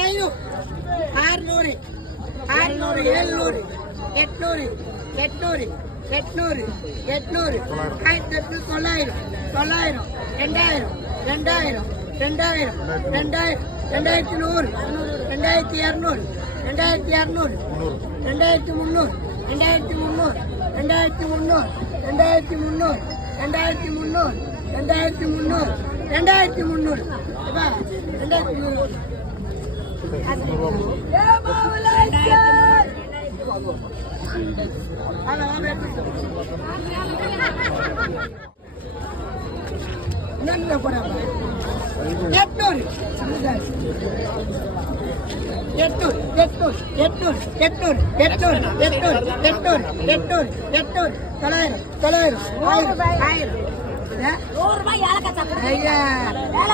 ஆயிரத்தி ஐநூறு. ஆறுநூறு. ஆறுநூறு எழுநூறு. எட்நூறு. எட்நூறு. எட்நூறு. எட்நூறு. ஆயிரத்தி எட்நூறு தொள்ளாயிரம். தொள்ளாயிரம். ரெண்டாயிரம். ரெண்டாயிரம். ரெண்டாயிரம். ரெண்டாயிரம். ரெண்டாயிரத்தி நூறு. ரெண்டாயிரத்தி இரநூறு. ரெண்டாயிரத்தி இரநூறு. ரெண்டாயிரத்தி முந்நூறு. ரெண்டாயிரத்தி முந்நூறு. ரெண்டாயிரத்தி முந்நூறு. ரெண்டாயிரத்தி முந்நூறு. ரெண்டாயிரத்தி முந்நூறு. ரெண்டாயிரத்தி முந்நூறு. ரெண்டாயிரத்தி முந்நூறு. ரெண்டாயிரத்தி முந்நூறு.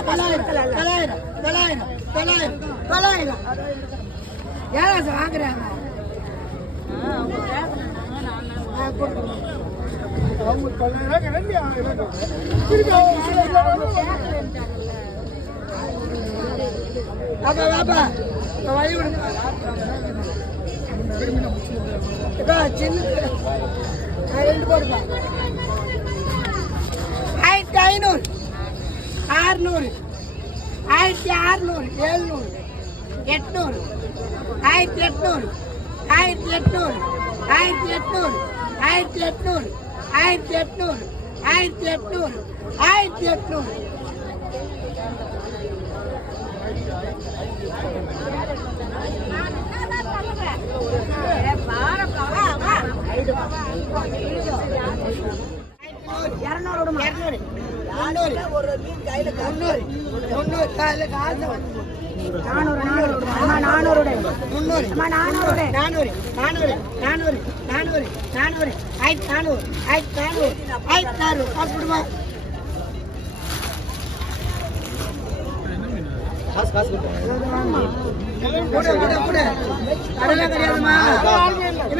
தொள்ளாயிரம் தொள்ளாயிரம் தொள்ளாயிரம் தொள்ளாயிரம் தொள்ளாயிரம் தொள்ளாயிரம் தொள்ளாயிரம் வாங்குறாங்க? ஆ, வாப்பா வழி விடுங்க சின்ன ரெண்டு போடுப்பா. ஆயிரத்தி ஐநூறு. ஆறுநூறு. ஆயிரத்தி அறுநூறு. எழுநூறு. எட்நூறு. ஆயிரத்தி எட்நூறு. ஆயிரத்தி எட்நூறு. ஆயிரத்தி எட்நூறு. ஆயிரத்தி எட்நூறு. ஆயிரத்தி எட்நூறு. ஆயிரத்தி எட்நூறு. ஆயிரத்தி எட்நூறு இரநூறு இரநூறு முந்நூறு முந்நூறு முந்நூறு காலையில் காசு வந்து நானூறு நானூறு அம்மா நானூறு முந்நூறு அம்மா நானூறு நானூறு நானூறு நானூறு நானூறு நானூறு ஆயிரத்தி நானூறு ஆயிரத்தி நானூறு ஆயிரத்தி காசு கொடுமா. கூட கூட கூட. கடையில் கிடையாதுமா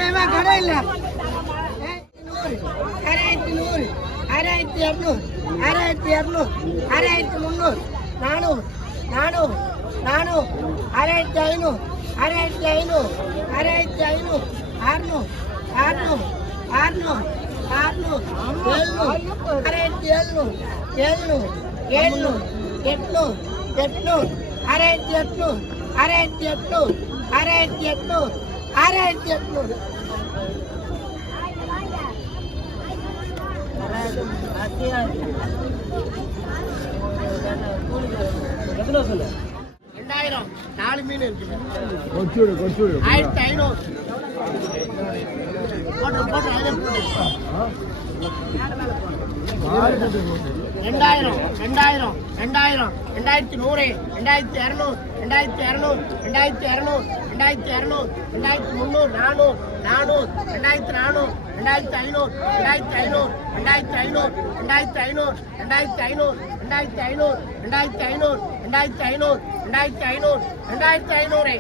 இவன் கடை இல்லை. ஆறாயிரத்தி நூறு. ஆறாயிரத்தி இரநூறு ஆறாயிரத்தி இரநூறு ஆறாயிரத்தி முந்நூறு நானூறு நானூறு நானூறு ஆறாயிரத்தி ஐநூறு ஆறாயிரத்தி ஐநூறு ஆறாயிரத்தி ஐநூறு அறுநூறு அறுநூறு அறுநூறு அறுநூறு எழுநூறு ஆறாயிரத்தி எழுநூறு எழுநூறு எழுநூறு எட்நூறு எட்நூறு ஆறாயிரத்தி எட்நூறு ஆறாயிரத்தி எட்நூறு ஆறாயிரத்தி எட்நூறு ஆறாயிரத்தி எட்நூறு ரெண்டாயிரம். நாலு மீன் இருக்குது. கொச்சூடு கொச்சூடு. ஆயிரத்தி ஐநூறு. போட்டு போட்டு அதிலே போட்டு. ரெண்டாயிரம் ரெண்டாயிரம் ரெண்டாயிரம் ரெண்டாயிரத்தி நூறு ரெண்டாயிரத்தி இரநூறு ரெண்டாயிரத்தி இரநூறு ரெண்டாயிரத்தி இரநூறு ரெண்டாயிரத்தி இரநூறு ரெண்டாயிரத்தி முந்நூறு நானூறு நானூறு ரெண்டாயிரத்தி நானூறு ரெண்டாயிரத்தி ஐநூறு ரெண்டாயிரத்தி ஐநூறு ரெண்டாயிரத்தி ஐநூறு ரெண்டாயிரத்தி ஐநூறு ரெண்டாயிரத்தி ஐநூறு ரெண்டாயிரத்தி ஐநூறு ரெண்டாயிரத்தி ஐநூறு ரெண்டாயிரத்தி ஐநூறு ரெண்டாயிரத்தி ஐநூறு ரெண்டாயிரத்தி ஐநூறு.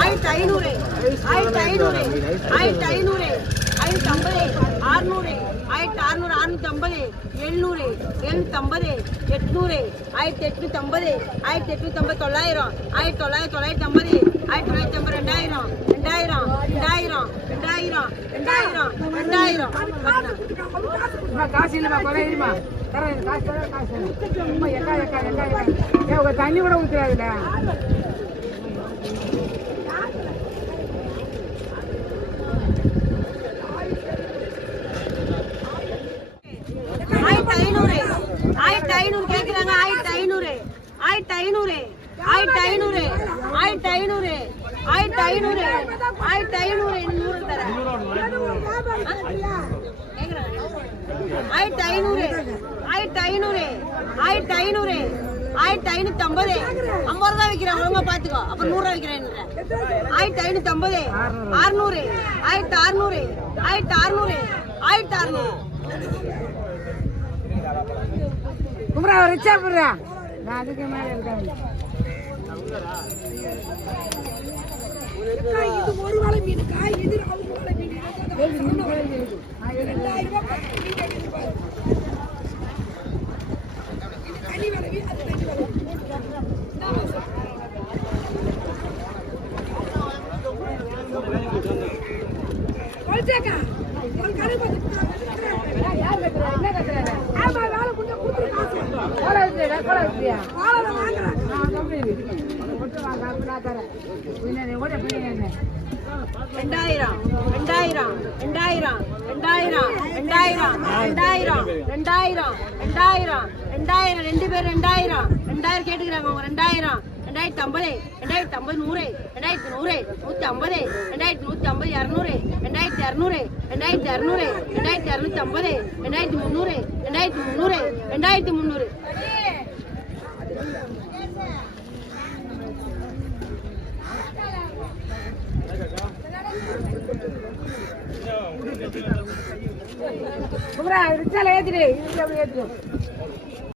ஆயிரத்தி ஐநூறு ஆயிரத்தி ஐநூறு ஆயிரத்தி ஐநூறு. ஆயிரத்தி ஐம்பது ஆறுநூறு ஆயிரத்தி அறுநூறு அறுநூத்தி ஐம்பது எழுநூறு எழுநூத்தி ஐம்பது எட்நூறு ஆயிரத்தி எட்நூத்தி ஐம்பது ஆயிரத்தி எட்நூத்தி ஐம்பது தொள்ளாயிரம் ஆயிரத்தி தொள்ளாயிரத்தி தொள்ளாயிரத்தி ஐம்பது ஆயிரத்தி தொள்ளாயிரத்தி ஐம்பது ரெண்டாயிரம் ரெண்டாயிரம் ரெண்டாயிரம் ரெண்டாயிரம் ரெண்டாயிரம் ரெண்டாயிரம். காசு இல்லைம்மா குறையுமா தரேன் காசு தரேன் காசு தரேன். எக்கா எக்கா எக்கா எக்கா. உங்க தண்ணி கூட ஊத்துறாதுல ஆயிரத்தி ஐநூறு ஆயிரத்தி ஐநூறு கேக்குறாங்க. ஆயிரத்தி ஐநூறு. ஆயிரத்தி ஐநூறு. ஆயிரத்தி ஐநூறு. ஆயிரத்தி ஐநூறு. ஆயிரத்தி ஐநூறு. ஆயிரத்தி ஐநூறு நூறு தரேன். ஆயிரத்தி ஐநூறு. ஆயிரத்தி ஐநூறு. ஆயிரத்தி ஐநூறு. ஆயிரத்தி ஐநூத்தி ஐம்பது ஐம்பது ரூபா விற்கிறேன் ஒழுங்கா பாத்துக்கோ. அப்ப நூறு ரூபா விற்கிறேன் ஆயிரத்தி ஐநூத்தி ஐம்பது அறுநூறு. ஆயிரத்தி அறுநூறு. ஆயிரத்தி அறுநூறு. ஆயிரத்தி அறுநூறு. குமரா ஒரு ரிச்சா போடுறா நான் அதுக்கு மேல இருக்காங்க இது ஒரு வலை மீன். காய் இது ரெண்டாயிரம் ரூபாய். ரெண்டாயிரம் ரெண்டாயிரம் ரெண்டாயிரம் ரெண்டாயிரம் ரெண்டாயிரம் ரெண்டாயிரம் ரெண்டாயிரம் ரெண்டாயிரம் ரெண்டாயிரம் ரெண்டு பேர் ரெண்டாயிரம். ரெண்டாயிரம் கேட்டுக்கிறாங்க அவங்க. ரெண்டாயிரம் ரெண்டாயிரத்தி ஐம்பது ரெண்டாயிரத்தி ஐம்பது நூறு ரெண்டாயிரத்தி நூறு நூற்றி ஐம்பது ரெண்டாயிரத்தி நூற்றி ஐம்பது இரநூறு ரெண்டாயிரத்தி இரநூறு ரெண்டாயிரத்தி இரநூறு ரெண்டாயிரத்தி இரநூத்தி ஐம்பது ரெண்டாயிரத்தி முந்நூறு ரெண்டாயிரத்தி முந்நூறு ரெண்டாயிரத்தி முந்நூறு. உமரா ரிச்சால ஏத்திடு அப்படி ஏத்திடு.